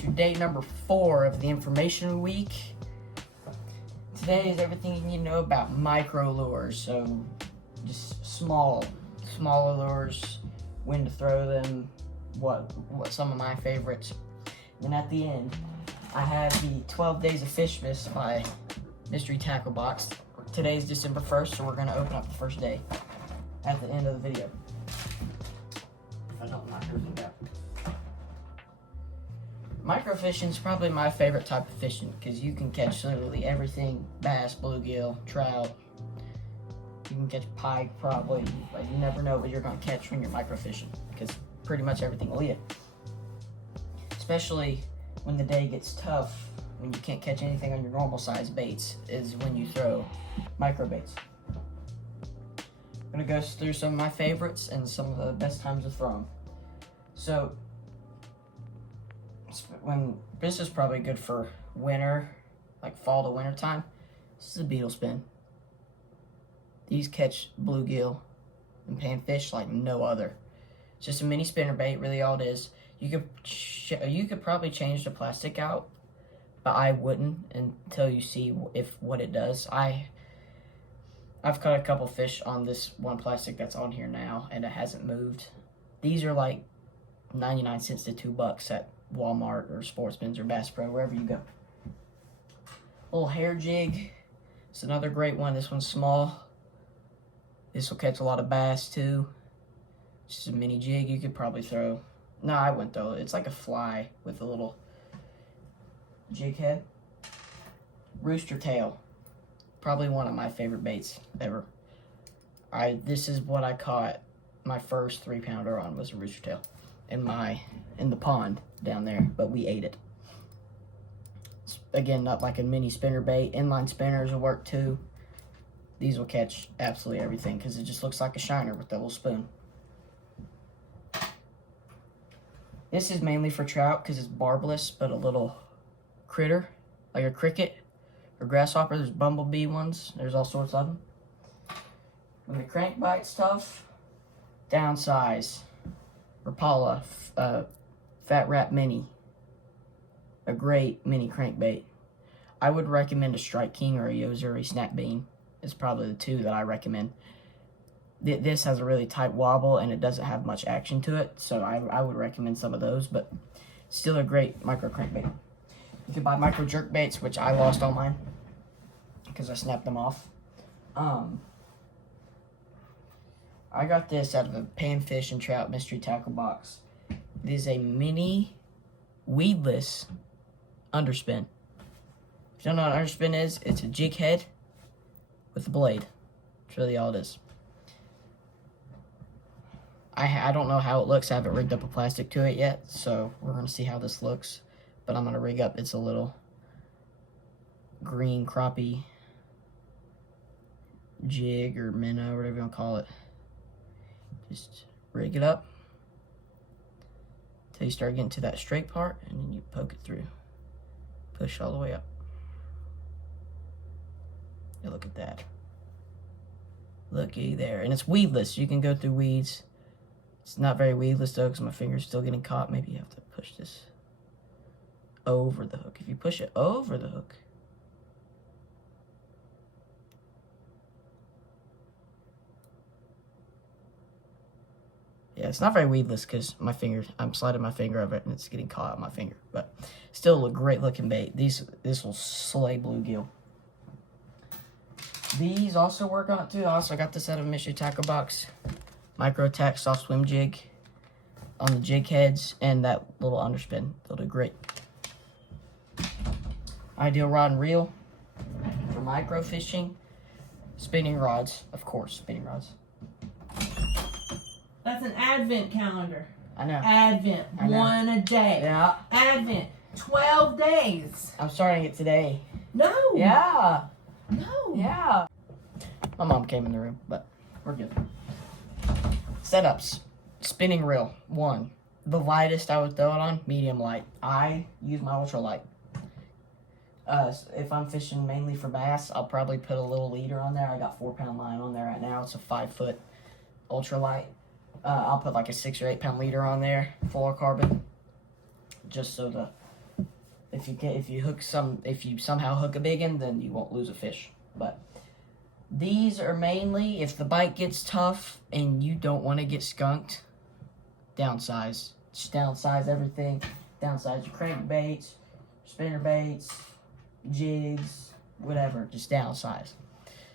to day number 4 of the information week. Today is everything you need to know about micro lures. So just smaller lures, when to throw them, what some of my favorites. And at the end, I have the 12 Days of Fishmas by Mystery Tackle Box. Today is December 1st, so we're going to open up the first day at the end of the video. If I don't knock everything out. Microfishing is probably my favorite type of fishing because you can catch literally everything: bass, bluegill, trout. You can catch pike probably, but you never know what you're going to catch when you're microfishing because pretty much everything will eat it. Especially when the day gets tough, when you can't catch anything on your normal size baits, is when you throw micro baits. I'm going to go through some of my favorites and some of the best times to throw them. So, this is probably good for winter, like fall to winter time. This is a beetle spin. These catch bluegill and panfish like no other. It's just a mini spinner bait, really all it is. You could probably change the plastic out, but I wouldn't until you see what it does. I've caught a couple fish on this one plastic that's on here now, and it hasn't moved. These are like 99 cents to $2 at Walmart or Sportsman's or Bass Pro, wherever you go. Little hair jig. It's another great one. This one's small. This will catch a lot of bass too. It's just a mini jig you could probably throw. No, I wouldn't throw it. It's like a fly with a little jig head. Rooster tail. Probably one of my favorite baits ever. This is what I caught my first 3-pounder on, was a rooster tail in the pond down there, but we ate it. It's, again, not like a mini spinner bait. Inline spinners will work too. These will catch absolutely everything because it just looks like a shiner with that little spoon. This is mainly for trout because it's barbless, but a little critter, like a cricket or grasshopper. There's bumblebee ones. There's all sorts of them. When the crankbite's tough, downsize. Rapala Fat Rat Mini. A great mini crankbait. I would recommend a Strike King or a Yo-Zuri Snap Bean. It's probably the two that I recommend. This has a really tight wobble and it doesn't have much action to it, so I would recommend some of those, but still a great micro crankbait. You can buy micro jerk baits, which I lost all mine because I snapped them off. I got this out of a Panfish and Trout Mystery Tackle Box. It is a mini weedless underspin. If you don't know what an underspin is, it's a jig head with a blade. That's really all it is. I don't know how it looks. I haven't rigged up a plastic to it yet, so we're going to see how this looks. But I'm going to rig up, it's a little green crappie jig or minnow, whatever you want to call it. Just rig it up until you start getting to that straight part, and then you poke it through. Push all the way up. Yeah, look at that. Looky there. And it's weedless. You can go through weeds. It's not very weedless though because my finger's still getting caught. Maybe you have to push this over the hook. If you push it over the hook, yeah, it's not very weedless because I'm sliding my finger over it and it's getting caught on my finger. But still a great looking bait. This will slay bluegill. These also work on it too. I also got this out of a Mystery Tackle Box. Micro Attack soft swim jig on the jig heads and that little underspin. They'll do great. Ideal rod and reel for micro fishing. Spinning rods, of course, spinning rods. That's an Advent calendar. I know. Advent, I know. one a day. Yeah. Advent, 12 days. I'm starting it today. No. Yeah. No. Yeah. My mom came in the room, but we're good. Setups. Spinning reel, 1. The lightest I would throw it on, medium light. I use my ultra light. If I'm fishing mainly for bass, I'll probably put a little leader on there. I got 4-pound line on there right now. It's a 5-foot ultralight. I'll put like a 6 or 8 pound leader on there, fluorocarbon, just so the If you somehow hook a big one, then you won't lose a fish. But these are mainly if the bite gets tough and you don't want to get skunked, downsize. Just downsize everything. Downsize your crankbaits, spinner baits, jigs, whatever. Just downsize.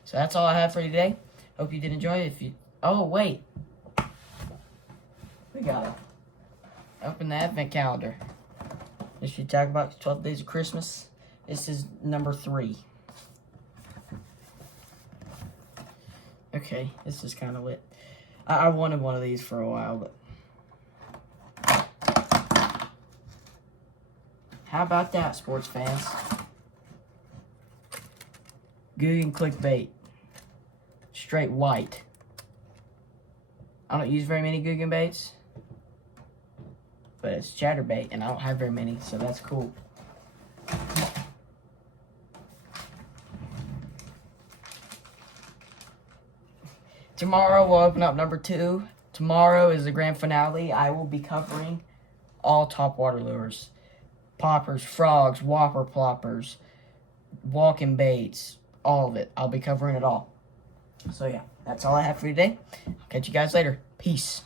So that's all I have for you today. Hope you did enjoy it. Oh wait, we gotta open the advent calendar. This should talk about 12 days of Christmas. This is number 3. Okay, this is kind of lit. I wanted one of these for a while, but how about that, sports fans? Guggen clickbait. Straight white. I don't use very many Guggen baits, but it's chatterbait, and I don't have very many, so that's cool. Tomorrow we'll open up number 2. Tomorrow is the grand finale. I will be covering all topwater lures. Poppers, frogs, whopper ploppers, walking baits, all of it. I'll be covering it all. So yeah, that's all I have for you today. I'll catch you guys later. Peace.